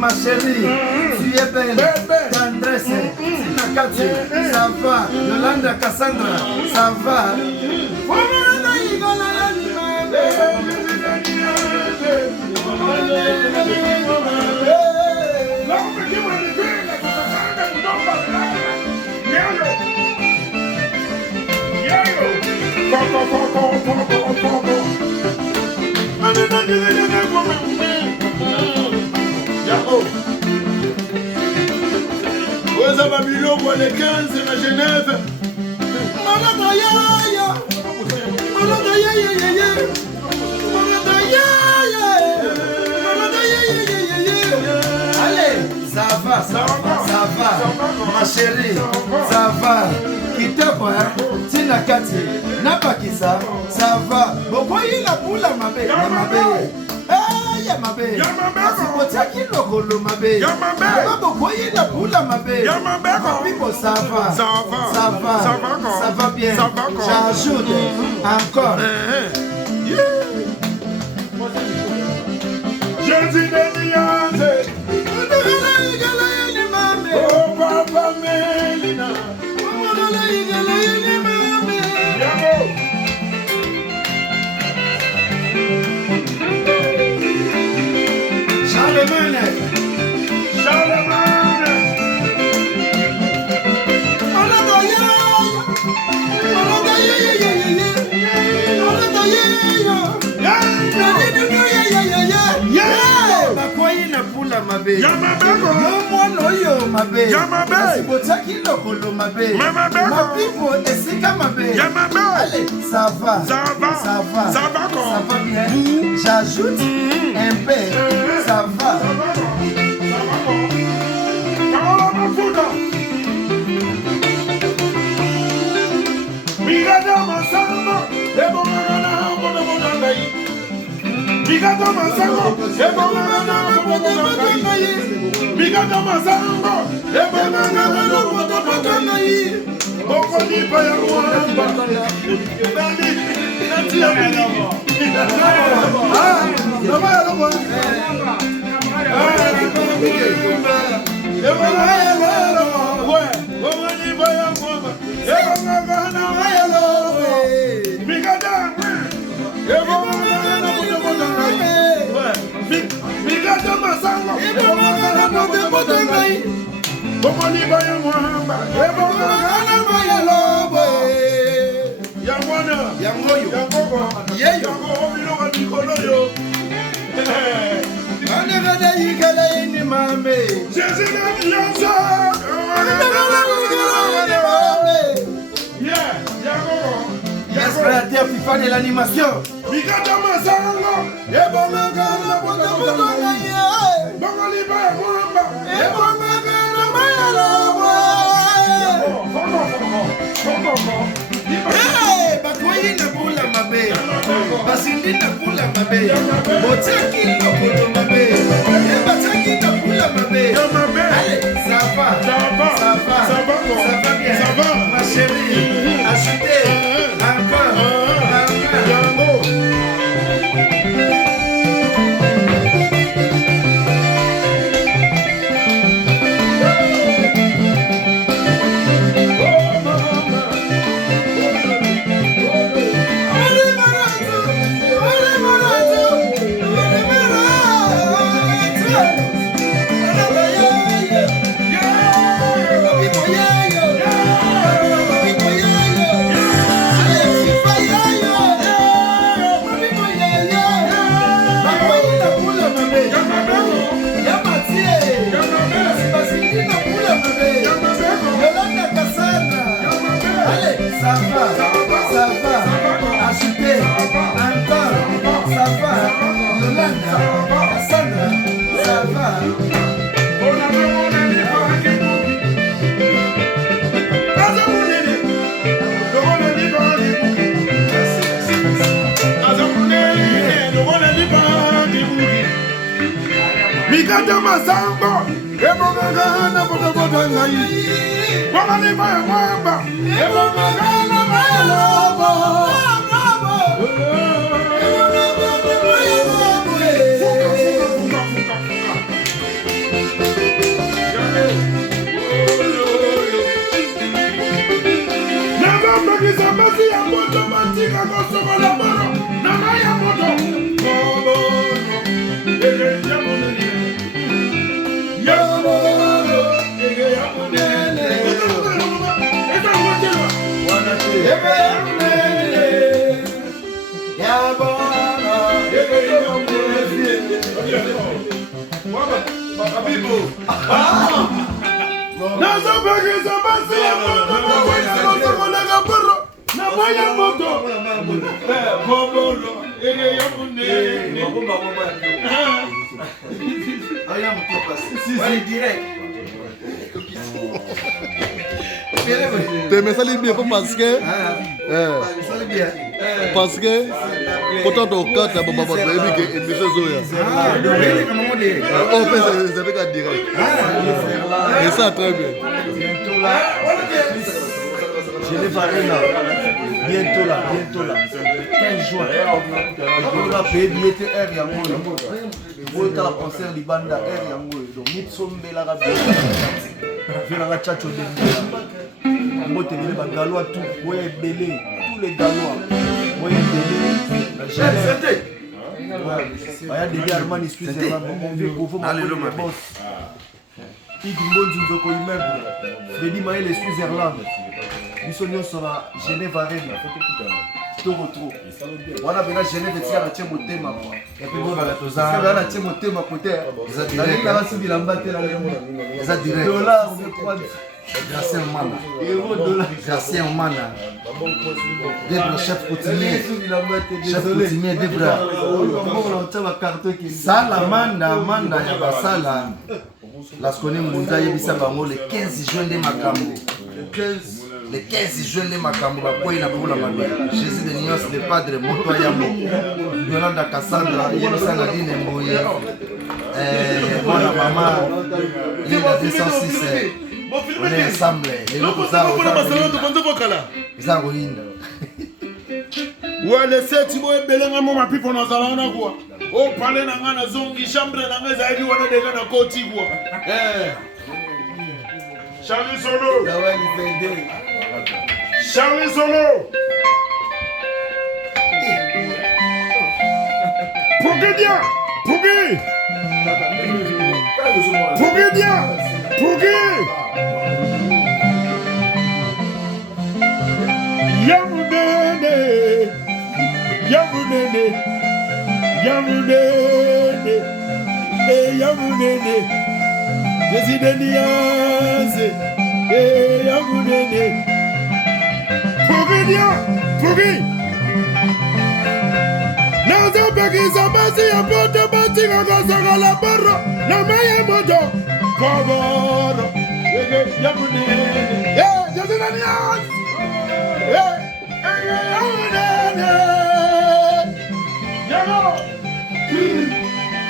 Ma chérie, tu es belle, tendresse, Nakati, ça va, Yolanda Cassandra, ça va. Oza Babylone, les 15 à Genève. Allez, ça va, ma chérie, ça va. Kitoko, Tina Kati, Napakisa, ça va. Pourquoi il a pour la mabe? Yamabe, asipotaki lokolo mabe. Pourquoi il a pour la mabe? Pipo, ça va bien. J'ajoute encore. Je dis des milliards. Oh papa Melina. Ça va bien. J'ajoute un peu. Ça va. Faire de l'animation. Ça va bien. Ma chérie, achetez encore. Kata masambo, ebongana boda ngai. Wamani maya mwamba, ebongana malobo. Nabambakizambazi ya moto matika kosokola boro. Nama ya moto. Tu mets ça bien parce que pourtant ton cas t'as pas que une mission zoya. On fait ça avec un direct. Et ça très bien. Bientôt là. Je l'ai parlé là. Bientôt là. 15 juin. On va payer billet R yango. Vous êtes à la concert Libanda R yango. Donc Nitsombe la rabbi. Vient la tchatcho de moi te dis les Gallois tout. Ouais belé. Tous les Gallois. Ouais belé. C'était. Ouais. Il y a des Armani Switzerland. On veut pour moi le boss. Igimbo Nzoko immeuble. Freddy Maël et Switzerland. Nous sommes sur la Genève Arena. Trop. Voilà, maintenant Genève est à la tienne au thème. Et puis on va la tosa. C'est là la tienne au thème à côté. Ils ont dit la race de l'ambaté là. Ils ont dit dollars, on est quoi? Grâce à Mana. Euro dollar. Grâce à Mana. Debra chef coutumier. Chef coutumier Debra. Ça la manda ya basala. La skone Mbunda yebisa bango le 15 juin de Makambo. Le 15 juin de Makambo bakoyi na pour la mabe. Jésus de Nios le padre moto yamo. Yolanda Cassandra yebisa na dine mboye. Voilà maman. Il est 206. On est ensemble. Les locaux ça. Ils ont ruiné. Ouais, les 7 mots et belenga moma pipo na zalana quoi. Oh parler na ngana zongi chambre na ngana zaidi wana déjà na koti quoi. Charlie Solo. Charlie Solo. Pourquoi bien? Pourquoi bien? Yamunene, Yesideniase, Yamunene, Pourri, Nazo Bagisa Basi, a Poto Batinga Gazara Barro, Namaya Moto, Coboro, Yamunene, Yesideniase, Yamunene,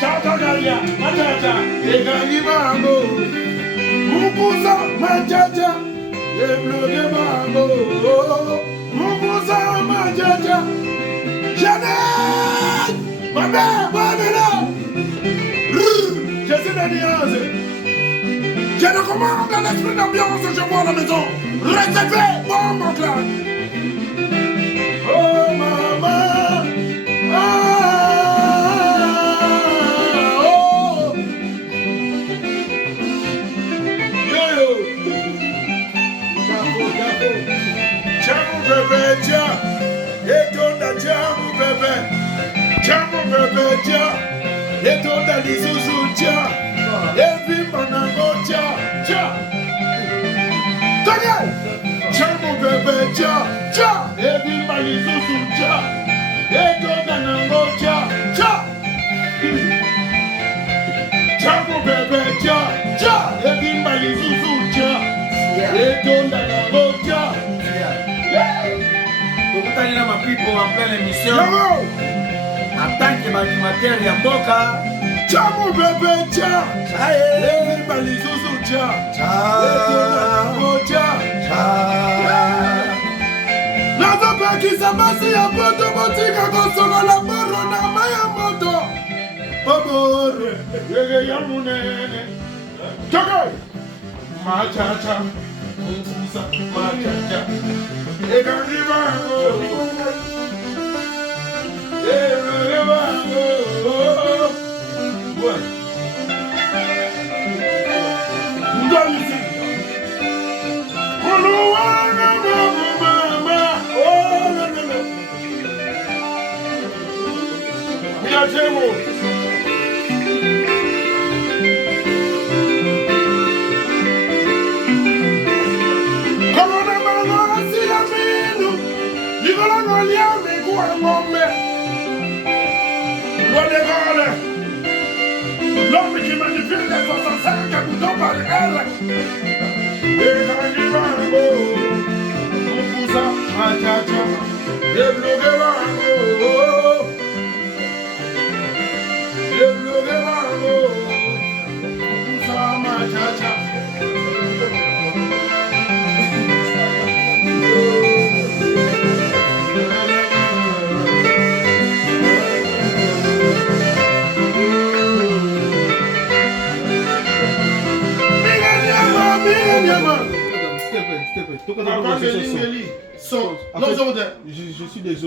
Chatogaria, Machacha, Egangimango, Mukusa, Machacha, Ebloge Mango, Mukusa, Machacha, Janet, ma mère, Babila, je suis la nuance. Je ne commande dans l'esprit d'ambiance, je vois la maison. Recevez, bon mon clan. Oh maman, Etonda lisusu cha, evimba na ngocha cha. Kage, chamu bebe cha, evimba lisusu cha, etonda na ngocha cha. Chamu bebe cha, evimba lisusu cha, etonda na ngocha. Beaucoup de ma pipo en pleine émission. En tant que animateur ya mboka, Tcha mon bébé, tcha. Les balisous, tcha. Nazo pekisa basi ya poto botika kosonga la moro na maya moto. Babore, yege ya munene. Chaka! Machacha, mfusa, machacha. Ega ribango. Ega ribango. What? Ndalisi. Kuluwana mama. Oh, no. Miachemo. L'homme qui manipule les 65 boutons par elle. Et quand il va en haut, on pousse à cha-cha. Et bloqué va en haut. Et bloqué va en haut. On pousse à ma cha-cha. Je suis désolé.